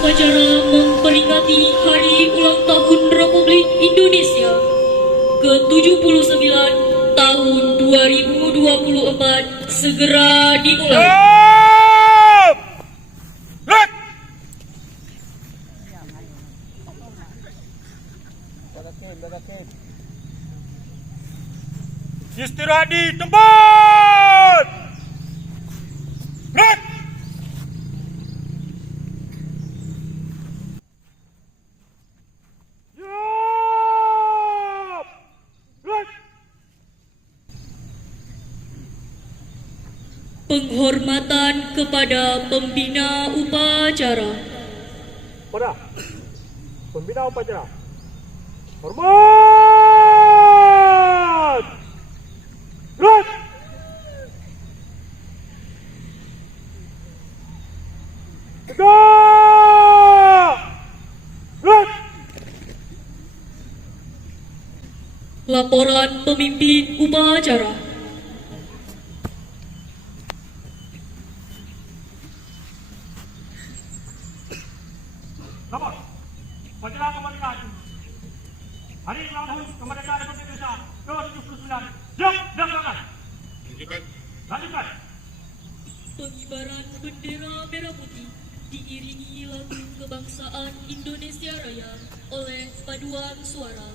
upacara memperingati Hari Ulang Tahun Republik Indonesia ke-79 tahun 2024 segera dimulai. Istirahat di tempat. Red. Siap. Red. Penghormatan kepada pembina upacara. Pada pembina upacara. Hormat. Red. Tegak. Red. Laporan pemimpin upacara. Lapor. Upacara kemerdekaan. Hari ulang tahun kemerdekaan Republik Indonesia ke-79. Siap, dilaksanakan. Lanjutkan. Pengibaran bendera merah putih diiringi lagu kebangsaan Indonesia Raya oleh paduan suara.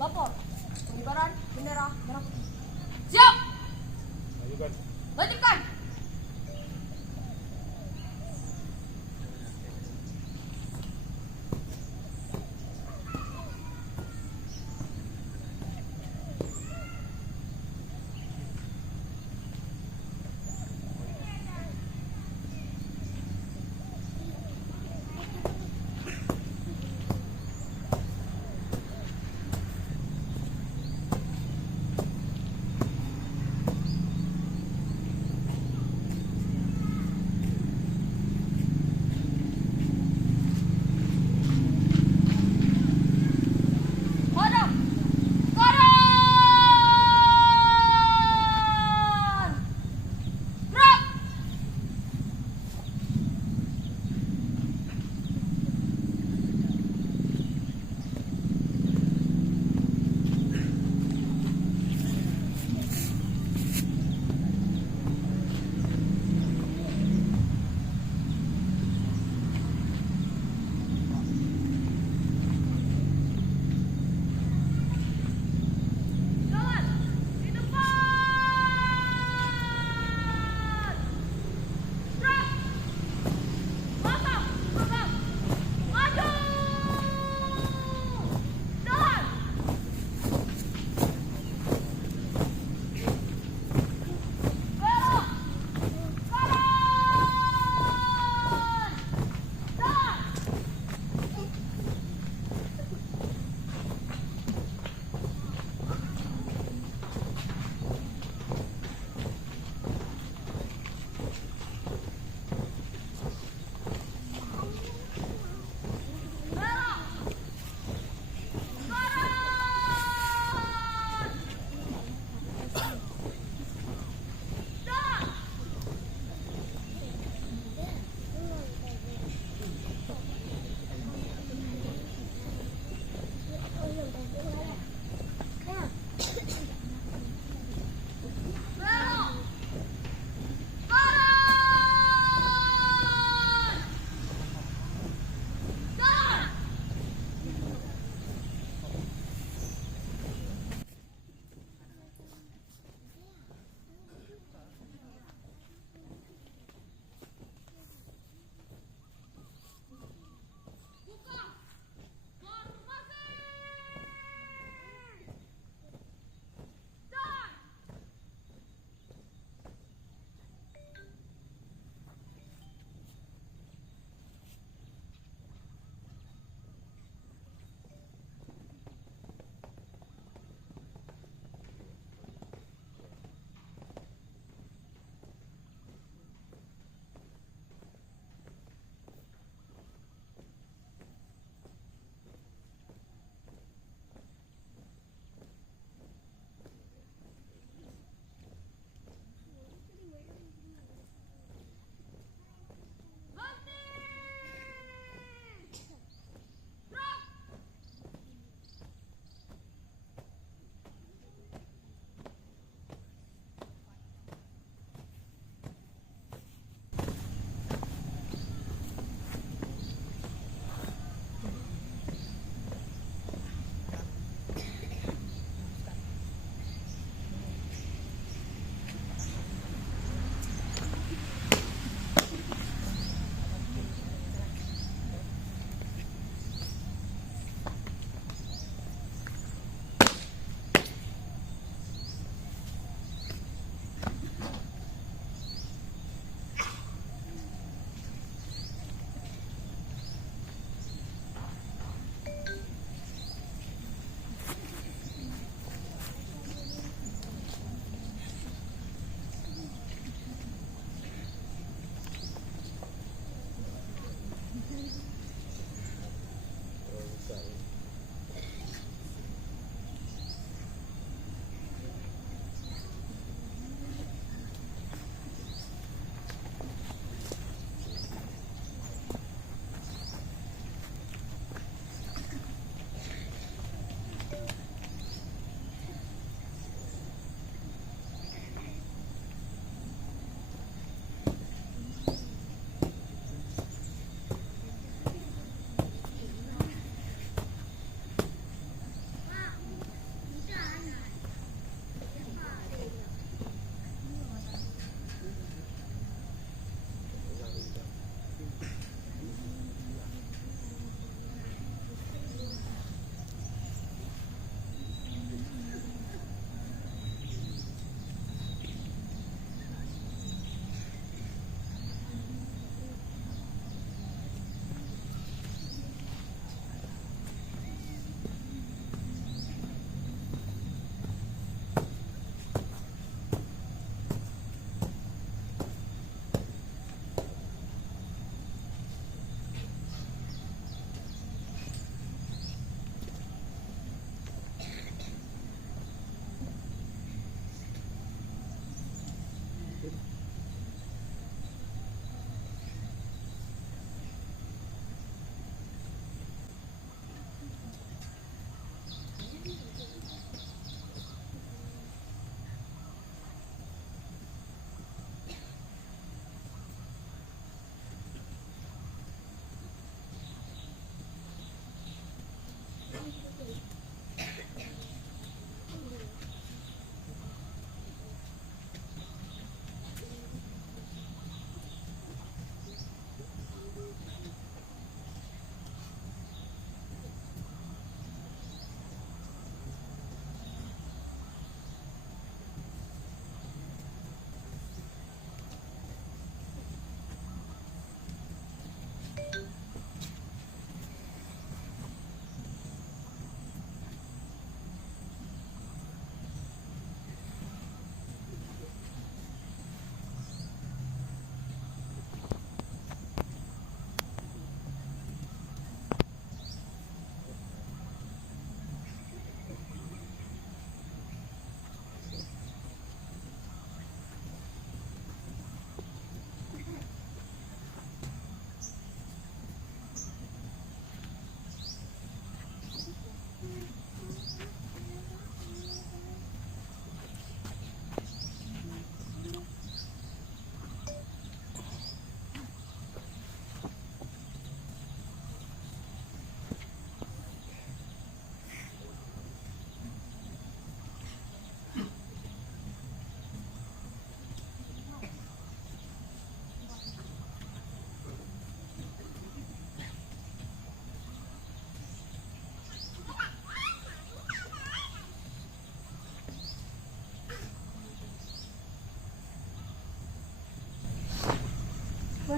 Lapor, pengibaran bendera merah putih. Siap. Lanjutkan.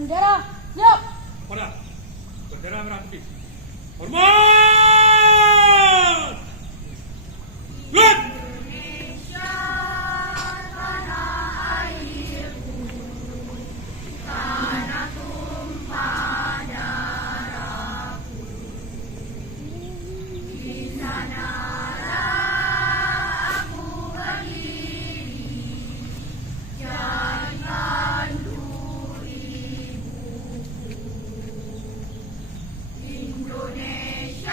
Bendera, siap. Pada bendera merah putih. Hormat! Lihat! Indonesia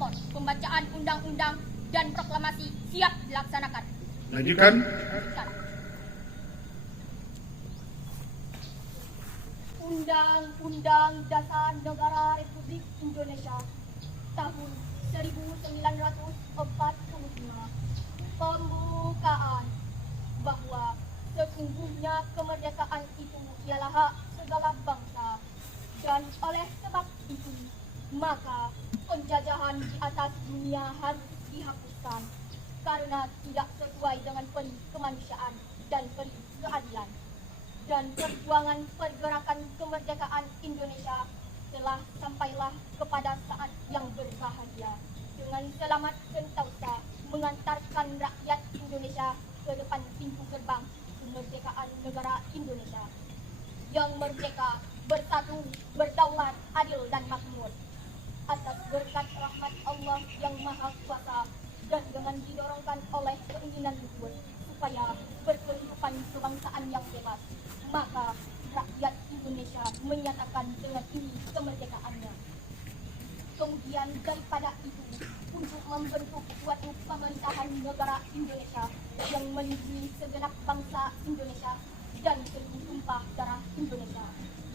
paspor, pembacaan undang-undang dan proklamasi siap dilaksanakan. Lanjutkan. Undang-Undang Dasar Negara Republik Indonesia tahun 1945 pembukaan bahwa sesungguhnya kemerdekaan itu ialah hak segala bangsa, dan oleh sebab itu maka penjajahan di atas dunia harus dihapuskan karena tidak sesuai dengan peri kemanusiaan dan peri keadilan. Dan perjuangan pergerakan kemerdekaan Indonesia telah sampailah kepada saat yang berbahagia dengan selamat sentosa mengantarkan rakyat Indonesia ke depan pintu gerbang kemerdekaan negara Indonesia yang merdeka, bersatu, berdaulat, adil dan makmur atas berkat rahmat Allah yang Maha Kuasa dan dengan didorongkan oleh keinginan luhur supaya berkehidupan kebangsaan yang bebas, maka rakyat Indonesia menyatakan dengan ini kemerdekaannya. Kemudian daripada itu, untuk membentuk suatu pemerintahan negara Indonesia yang melindungi segenap bangsa Indonesia dan seluruh tumpah darah Indonesia,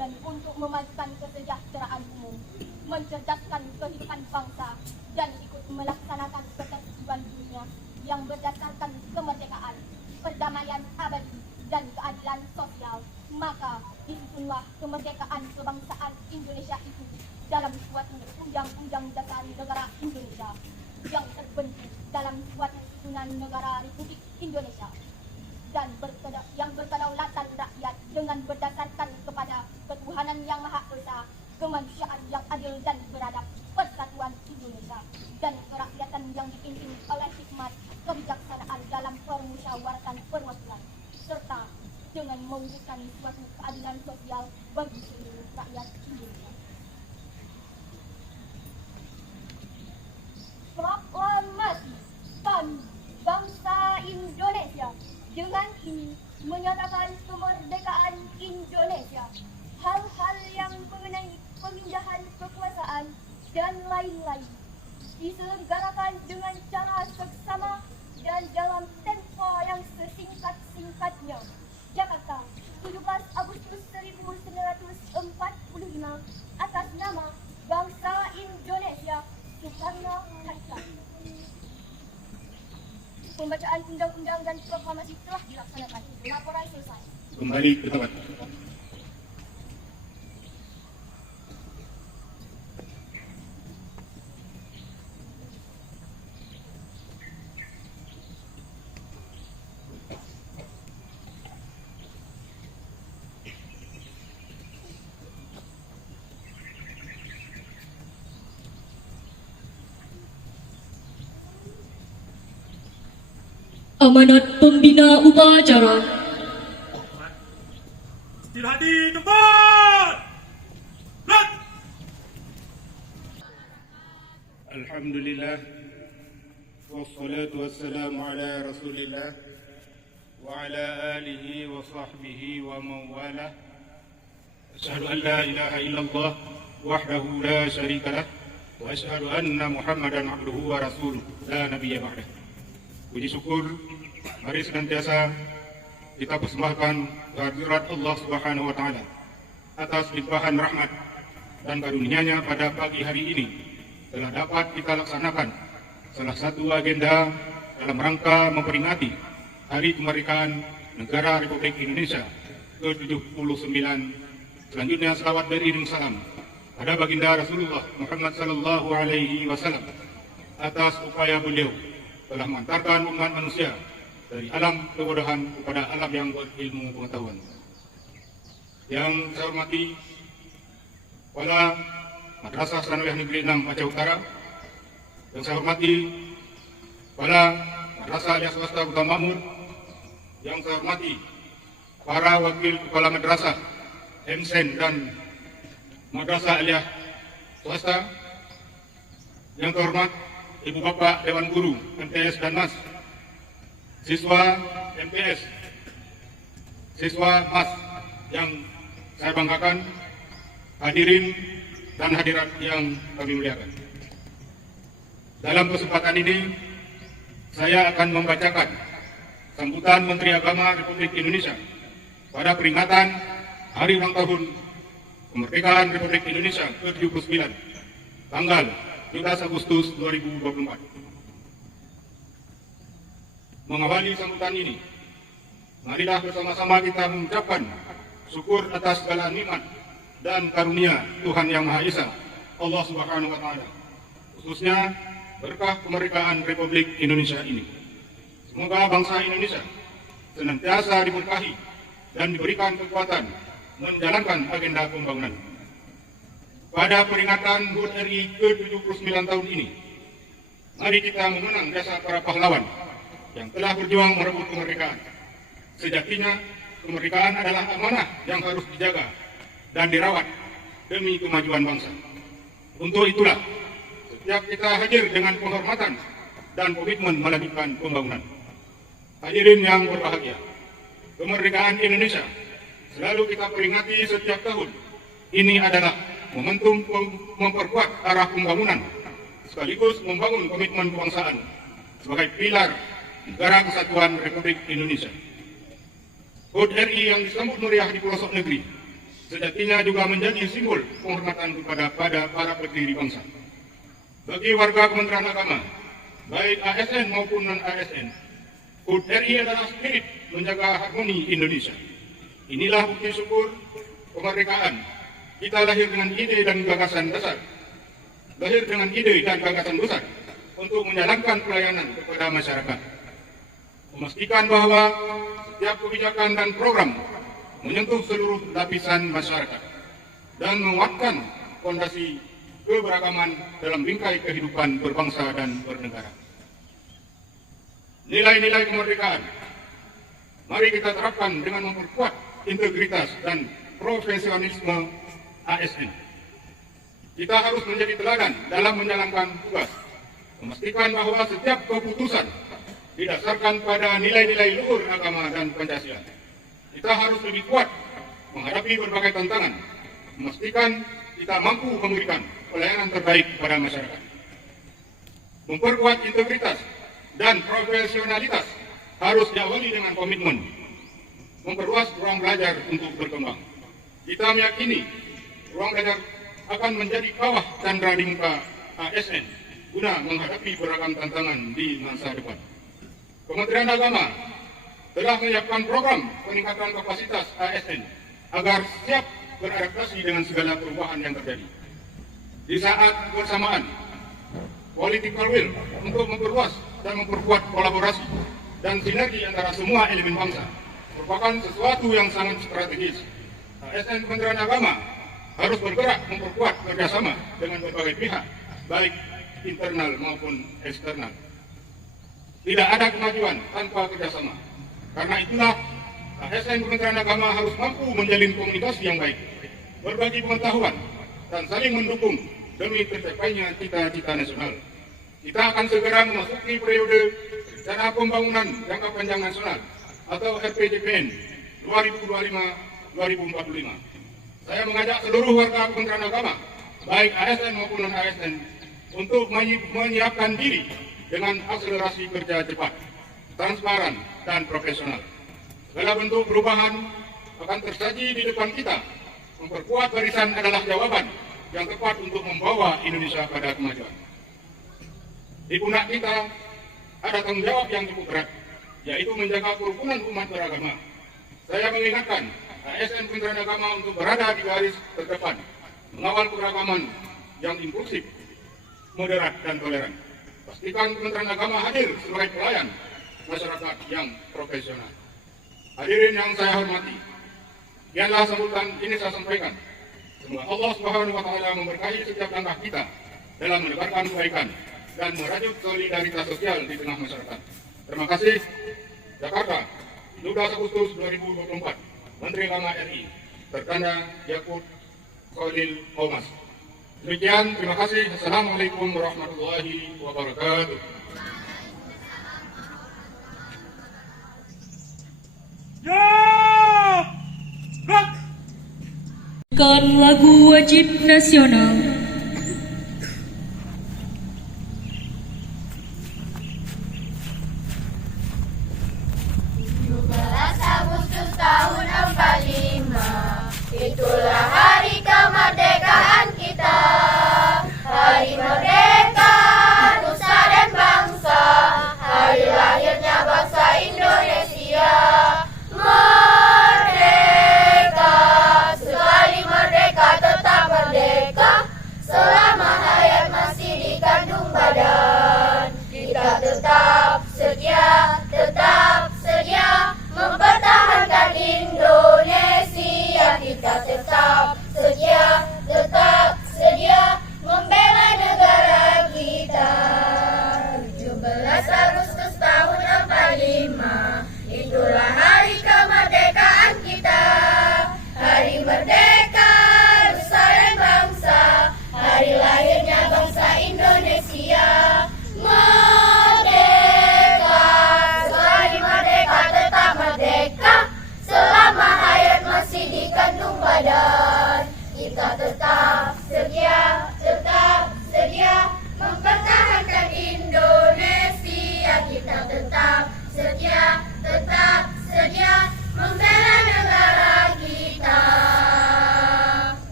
dan untuk memajukan kesejahteraan umum, mencerdaskan kehidupan bangsa, dan ikut melaksanakan ketertiban dunia yang berdasarkan kemerdekaan, perdamaian abadi, dan keadilan sosial, maka disusunlah kemerdekaan kebangsaan Indonesia itu dalam suatu undang-undang dasar negara Indonesia yang terbentuk dalam suatu susunan negara Republik Indonesia dan yang berkedaulatan rakyat dengan berdasarkan kepada ketuhanan yang Maha Esa, kemanusiaan yang adil dan beradab, persatuan Indonesia, dan kerakyatan yang dipimpin oleh hikmat kebijaksanaan dalam permusyawaratan perwakilan, serta dengan mewujudkan suatu keadilan sosial bagi seluruh rakyat Indonesia. Proklamasi kami bangsa Indonesia dengan ini menyatakan kemerdekaan Indonesia. Hal-hal yang mengenai pemindahan kekuasaan dan lain-lain diselenggarakan dengan cara seksama dan dalam tempo yang sesingkat-singkatnya. Jakarta, 17 Agustus 1945 atas nama bangsa Indonesia, Soekarno-Hatta. Pembacaan undang-undang dan proklamasi telah dilaksanakan. Laporan selesai. Kembali ke tempat. Amanat Pembina Upacara. Istirahat di tempat. Lat. Alhamdulillah. Wassalatu wassalamu ala Rasulillah wa ala alihi wa sahbihi wa mawala. Asyhadu an la ilaha illallah wahdahu la syarika lah wa asyhadu anna Muhammadan abduhu wa rasuluh la nabiyya ba'dah. Puji syukur mari senantiasa kita persembahkan kehadirat Allah Subhanahu wa taala atas limpahan rahmat dan karunia-Nya pada pagi hari ini telah dapat kita laksanakan salah satu agenda dalam rangka memperingati Hari Kemerdekaan Negara Republik Indonesia ke-79. Selanjutnya selawat beriring salam pada baginda Rasulullah Muhammad sallallahu alaihi wasallam atas upaya beliau telah mengantarkan umat manusia dari alam kebodohan kepada alam yang berilmu pengetahuan. Yang saya hormati Kepala Madrasah Sanawiyah Negeri 6 Aceh Utara, yang saya hormati Kepala Madrasah Aliyah Swasta Kota Makmur, yang saya hormati para wakil kepala madrasah MSen dan Madrasah Aliyah Swasta, yang terhormat Ibu Bapak Dewan Guru MTS dan MAS, siswa MPS, siswa MAS yang saya banggakan, hadirin dan hadirat yang kami muliakan. Dalam kesempatan ini, saya akan membacakan sambutan Menteri Agama Republik Indonesia pada peringatan Hari Ulang Tahun Kemerdekaan Republik Indonesia ke-79, tanggal 17 Agustus 2024. Mengawali sambutan ini, marilah bersama-sama kita mengucapkan syukur atas segala nikmat dan karunia Tuhan Yang Maha Esa, Allah Subhanahu wa Ta'ala, khususnya berkah kemerdekaan Republik Indonesia ini. Semoga bangsa Indonesia senantiasa diberkahi dan diberikan kekuatan menjalankan agenda pembangunan. Pada peringatan HUT RI ke-79 tahun ini, mari kita mengenang jasa para pahlawan yang telah berjuang merebut kemerdekaan. Sejatinya, kemerdekaan adalah amanah yang harus dijaga dan dirawat demi kemajuan bangsa. Untuk itulah, setiap kita hadir dengan penghormatan dan komitmen melanjutkan pembangunan. Hadirin yang berbahagia, kemerdekaan Indonesia selalu kita peringati setiap tahun. Ini adalah momentum memperkuat arah pembangunan, sekaligus membangun komitmen kebangsaan sebagai pilar Negara Kesatuan Republik Indonesia. HUT RI yang disambut meriah di pelosok negeri sejatinya juga menjadi simbol penghormatan kepada para pendiri bangsa. Bagi warga Kementerian Agama, baik ASN maupun non-ASN, HUT RI adalah spirit menjaga harmoni Indonesia. Inilah bukti syukur kemerdekaan. Kita lahir dengan ide dan gagasan besar, untuk menjalankan pelayanan kepada masyarakat. Memastikan bahwa setiap kebijakan dan program menyentuh seluruh lapisan masyarakat dan menguatkan fondasi keberagaman dalam bingkai kehidupan berbangsa dan bernegara. Nilai-nilai kemerdekaan mari kita terapkan dengan memperkuat integritas dan profesionalisme ASN. Kita harus menjadi teladan dalam menjalankan tugas, memastikan bahwa setiap keputusan didasarkan pada nilai-nilai luhur agama dan Pancasila. Kita harus lebih kuat menghadapi berbagai tantangan, memastikan kita mampu memberikan pelayanan terbaik kepada masyarakat. Memperkuat integritas dan profesionalitas harus diawali dengan komitmen memperluas ruang belajar untuk berkembang. Kita meyakini ruang belajar akan menjadi kawah candra di muka ASN guna menghadapi beragam tantangan di masa depan. Kementerian Agama telah menyiapkan program peningkatan kapasitas ASN agar siap beradaptasi dengan segala perubahan yang terjadi. Di saat bersamaan, political will untuk memperluas dan memperkuat kolaborasi dan sinergi antara semua elemen bangsa merupakan sesuatu yang sangat strategis. ASN Kementerian Agama harus bergerak memperkuat kerjasama dengan berbagai pihak, baik internal maupun eksternal. Tidak ada kemajuan tanpa kerjasama. Karena itulah ASN Kementerian Agama harus mampu menjalin komunikasi yang baik, berbagi pengetahuan, dan saling mendukung demi tercapainya cita-cita nasional. Kita akan segera memasuki periode Rencana Pembangunan Jangka Panjang Nasional atau RPJPN 2025-2045. Saya mengajak seluruh warga Kementerian Agama, baik ASN maupun non-ASN, untuk menyiapkan diri dengan akselerasi kerja cepat, transparan, dan profesional. Segala bentuk perubahan akan tersaji di depan kita. Memperkuat barisan adalah jawaban yang tepat untuk membawa Indonesia pada kemajuan. Di pundak kita ada tanggung jawab yang cukup berat, yaitu menjaga kerukunan umat beragama. Saya mengingatkan ASN Kementerian Agama untuk berada di garis terdepan, mengawal keragaman yang inklusif, moderat, dan toleran. Pastikan Kementerian Agama hadir sebagai pelayan masyarakat yang profesional. Hadirin yang saya hormati, sekianlah sambutan ini saya sampaikan. Semoga Allah Subhanahu wa Ta'ala memberkahi setiap langkah kita dalam menebarkan kebaikan dan merajut solidaritas sosial di tengah masyarakat. Terima kasih. Jakarta, 12 Agustus 2024, Menteri Agama RI, tertanda Yakut Khalil Omas. Demikian, terima kasih. Assalamualaikum warahmatullahi wabarakatuh. Ya! Gerak! Kan lagu wajib nasional.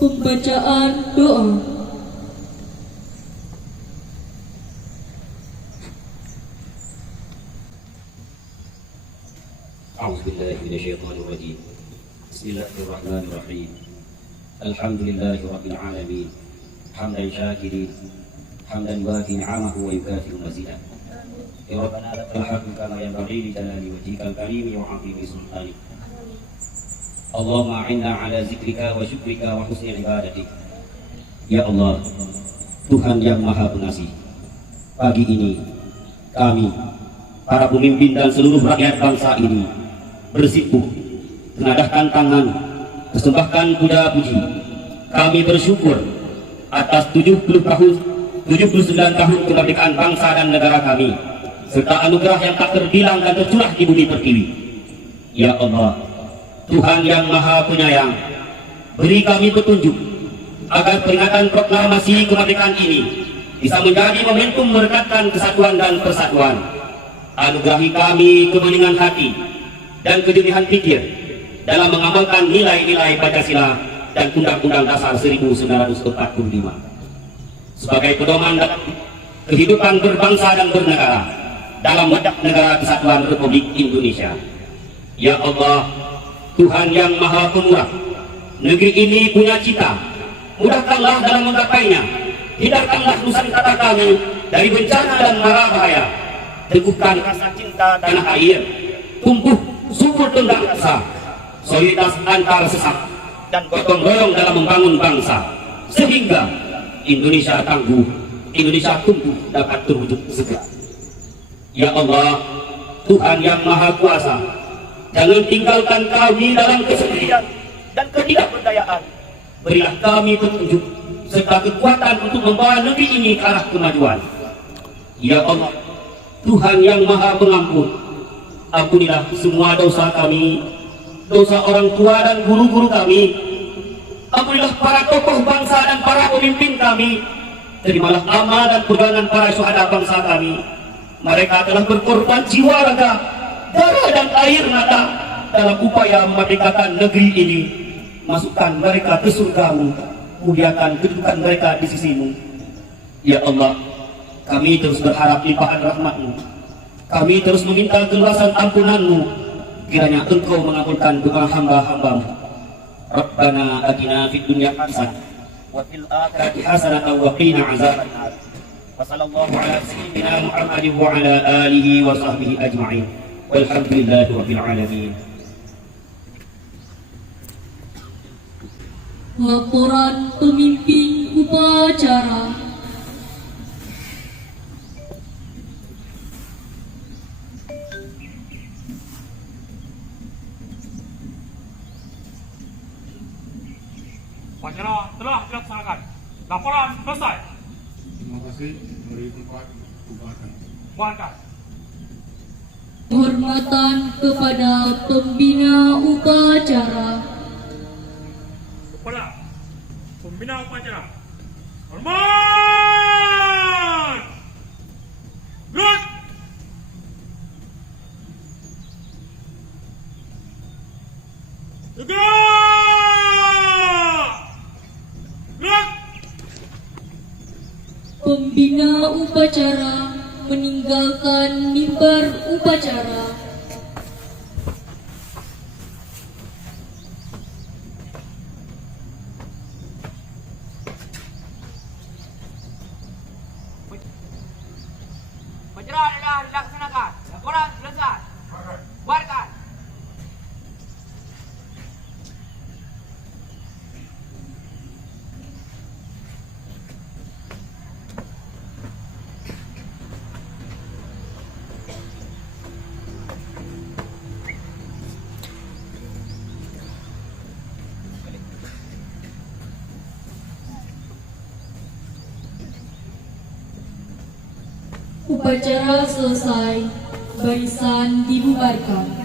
Pembacaan doa. أعوذ بالله من الشيطان الرجيم. بسم الله الرحمن الرحيم. الحمد لله رب العالمين حمدا شاكرين حمدا يوافي نعمه ويكافئ مزيدا. يا ربنا لك الحمد كما ينبغي لجلال وجهك الكريم وعظيم سلطانك. اللهم أعنا على ذكرك وشكرك وحسن عبادتك. Ya Allah, Tuhan yang Maha Pengasih, pagi ini kami, para pemimpin dan seluruh rakyat bangsa ini bersikukuh, menadahkan tangan, persembahkan puja puji. Kami bersyukur atas 79 tahun kemerdekaan bangsa dan negara kami, serta anugerah yang tak terbilang dan tercurah di bumi pertiwi. Ya Allah, Tuhan yang Maha Penyayang, beri kami petunjuk agar peringatan proklamasi kemerdekaan ini bisa menjadi momentum merekatkan kesatuan dan persatuan. Anugerahi kami kebeningan hati dan kejernihan pikir dalam mengamalkan nilai-nilai Pancasila dan Undang-Undang Dasar 1945 sebagai pedoman dalam kehidupan berbangsa dan bernegara dalam wadah negara kesatuan Republik Indonesia. Ya Allah, Tuhan yang Maha Pemurah, negeri ini punya cita, mudahkanlah dalam menggapainya. Hindarkanlah Nusantara kami dari bencana dan mara bahaya. Teguhkan rasa cinta tanah air, tumbuh subur tendang rasa, solidaritas antar sesat, dan gotong royong dalam membangun bangsa, sehingga Indonesia tangguh, Indonesia tumbuh dapat terwujud segera. Ya Allah, Tuhan yang Maha Kuasa, jangan tinggalkan kami dalam kesendirian dan ketidakberdayaan. Berilah kami petunjuk serta kekuatan untuk membawa negeri ini ke arah kemajuan. Ya Allah, Tuhan yang Maha Pengampun, ampunilah semua dosa kami, dosa orang tua dan guru-guru kami. Ampunilah para tokoh bangsa dan para pemimpin kami. Terimalah amal dan perjuangan para syuhada bangsa kami. Mereka telah berkorban jiwa raga, darah dan air mata dalam upaya memerdekakan negeri ini. Masukkan mereka ke surga-Mu, muliakan kedudukan mereka di sisi-Mu. Ya Allah, kami terus berharap limpahan rahmat-Mu. Kami terus meminta keluasan ampunan-Mu. Kiranya Engkau mengampunkan doa hamba-hamba-Mu. Rabbana atina fid dunya hasanah wa fil akhirati hasanah wa qina azabannar. Wa sallallahu ala sayyidina Muhammadin wa ala alihi wa sahbihi ajma'in. Walhamdulillahi rabbil alamin. Laporan pemimpin upacara. Upacara telah dilaksanakan. Laporan selesai. Terima kasih. Beri tempat bubarkan. Bubarkan. Penghormatan kepada pembina upacara. Kepada pembina upacara, hormat, gerak. Tegak, gerak. Pembina upacara meninggalkan mimbar upacara. Upacara adalah dilaksanakan. Laporan selesai. Bubarkan. Upacara selesai, barisan dibubarkan.